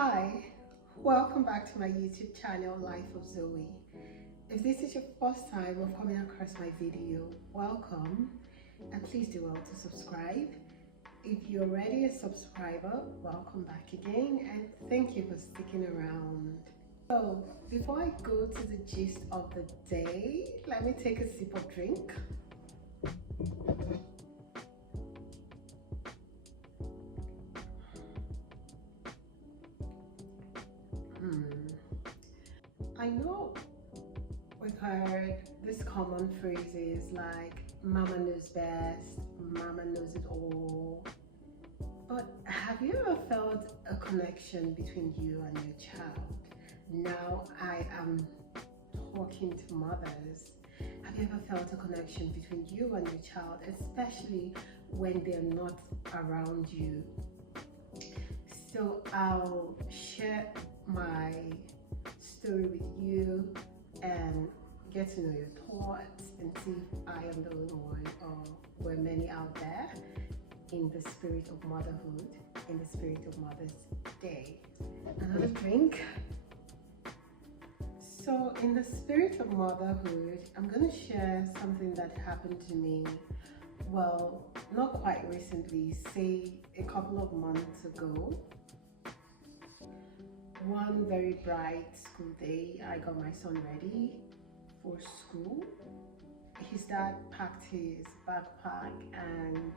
Hi, welcome back to my YouTube channel, Life of Zoe. If this is your first time of coming across my video, welcome, and please do well to subscribe. If you're already a subscriber, welcome back again, and thank you for sticking around. So, before I go to the gist of the day, let me take a sip of drink. I know we've heard this common phrases like mama knows best, mama knows it all, but have you ever felt a connection between you and your child? Now I am talking to mothers. Have you ever felt a connection between you and your child, especially when they're not around you? So I'll share my story with you and get to know your thoughts and see if I am the only one or were many out there in the spirit of motherhood, in the spirit of Mother's Day. Another drink. So in the spirit of motherhood, I'm going to share something that happened to me, well, not quite recently, say a couple of months ago. One very bright school day, I got my son ready for school. His dad packed his backpack and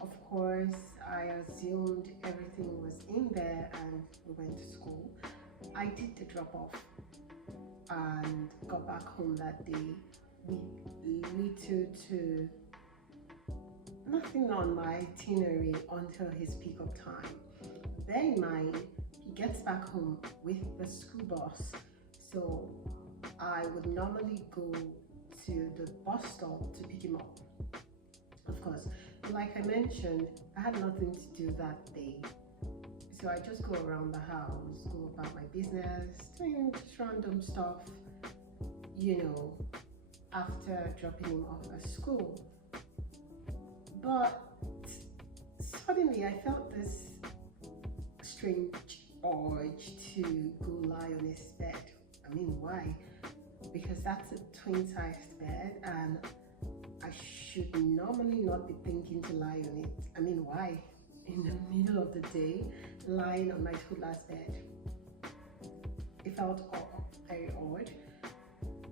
of course I assumed everything was in there and we went to school. I did the drop off and got back home that day with little to nothing on my itinerary until his pickup time. Bear in mind, he gets back home with the school bus, so I would normally go to the bus stop to pick him up. Of course, like I mentioned, I had nothing to do that day, so I just go around the house, go about my business, doing just random stuff, you know, after dropping him off at school. But suddenly I felt this strange urge to go lie on his bed. I mean, why? Because that's a twin-sized bed and I should normally not be thinking to lie on it. I mean, why? In the middle of the day, lying on my toddler's bed. It felt very odd.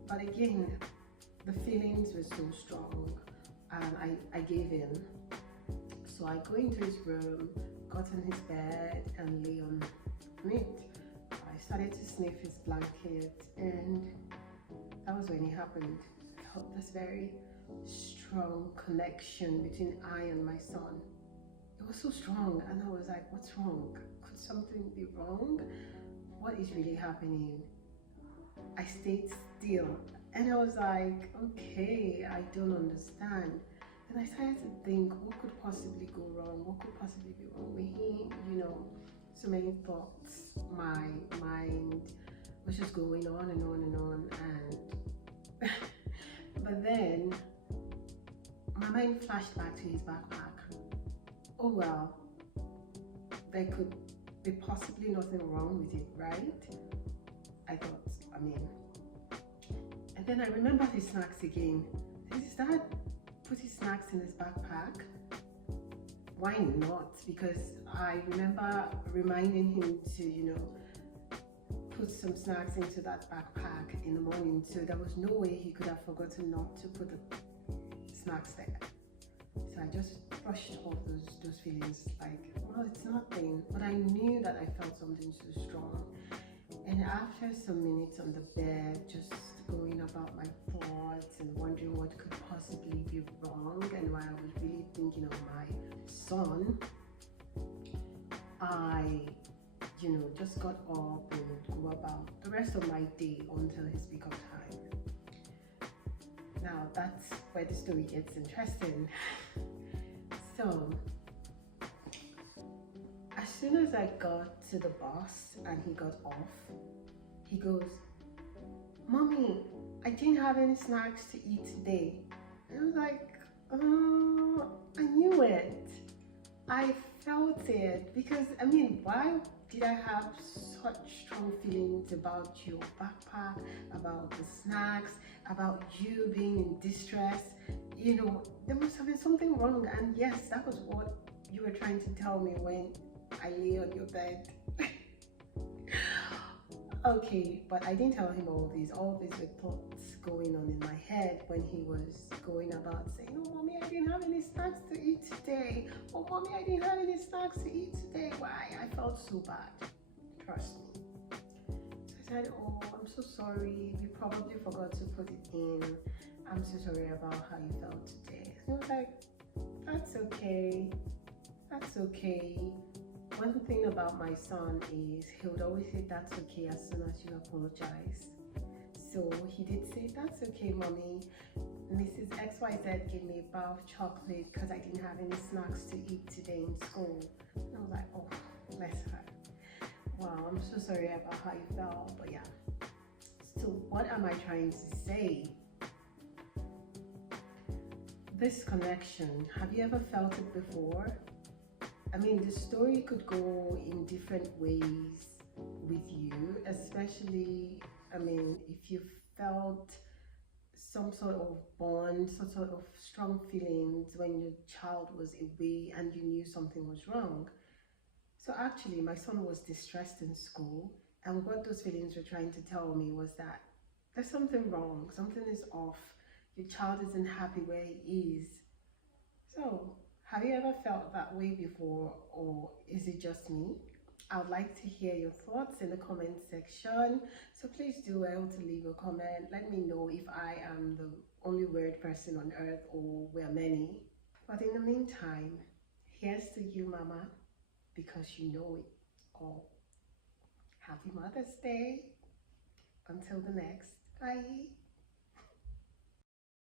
But again, the feelings were so strong and I gave in. So I go into his room, got on his bed and lay on it. I started to sniff his blanket and that was when it happened. I felt this very strong connection between I and my son. It was so strong and I was like, what's wrong? Could something be wrong? What is really happening? I stayed still and I was like, okay, I don't understand. And I started to think, what could possibly go wrong? What could possibly be wrong with him? You know, so many thoughts. My mind was just going on and on and on. And but then my mind flashed back to his backpack. Oh well, there could be possibly nothing wrong with it, right? I thought, I mean. And then I remembered his snacks again. His dad put his snacks in his backpack. Why not? Because I remember reminding him to, you know, put some snacks into that backpack in the morning, so there was no way he could have forgotten not to put the snacks there. So I just brushed off those feelings like, well, it's nothing, but I knew that I felt something so strong. And after some minutes on the bed, just going about my thoughts and wondering what could possibly be wrong, and while I was really thinking of my son, I, you know, just got up and would go about the rest of my day until his pickup time. Now that's where the story gets interesting. So as soon as I got to the bus and he got off, he goes, "Mommy, I didn't have any snacks to eat today." And I was like, I knew it. I felt it because I mean, why did I have such strong feelings about your backpack, about the snacks, about you being in distress? You know, there must have been something wrong, and yes, that was what you were trying to tell me when I lay on your bed. Okay, but I didn't tell him all these. All these were thoughts going on in my head when he was going about saying, "Oh, mommy, I didn't have any snacks to eat today. Oh, mommy, I didn't have any snacks to eat today." Why? I felt so bad. Trust me. So I said, "Oh, I'm so sorry. You probably forgot to put it in. I'm so sorry about how you felt today." And he was like, "That's okay. That's okay." One thing about my son is he would always say that's okay as soon as you apologize. So he did say, "That's okay, mommy. Mrs. XYZ gave me a bar of chocolate because I didn't have any snacks to eat today in school." And I was like, "Oh, bless her. Wow, I'm so sorry about how you felt." But yeah. So what am I trying to say? This connection, have you ever felt it before? I mean, the story could go in different ways with you, especially, I mean, if you felt some sort of bond, some sort of strong feelings when your child was away and you knew something was wrong. So actually, my son was distressed in school, and what those feelings were trying to tell me was that there's something wrong, something is off, your child isn't happy where he is. So, have you ever felt that way before, or is it just me? I would like to hear your thoughts in the comment section. So please do well to leave a comment. Let me know if I am the only weird person on earth or we're many. But in the meantime, here's to you, Mama, because you know it all. Happy Mother's Day. Until the next. Bye.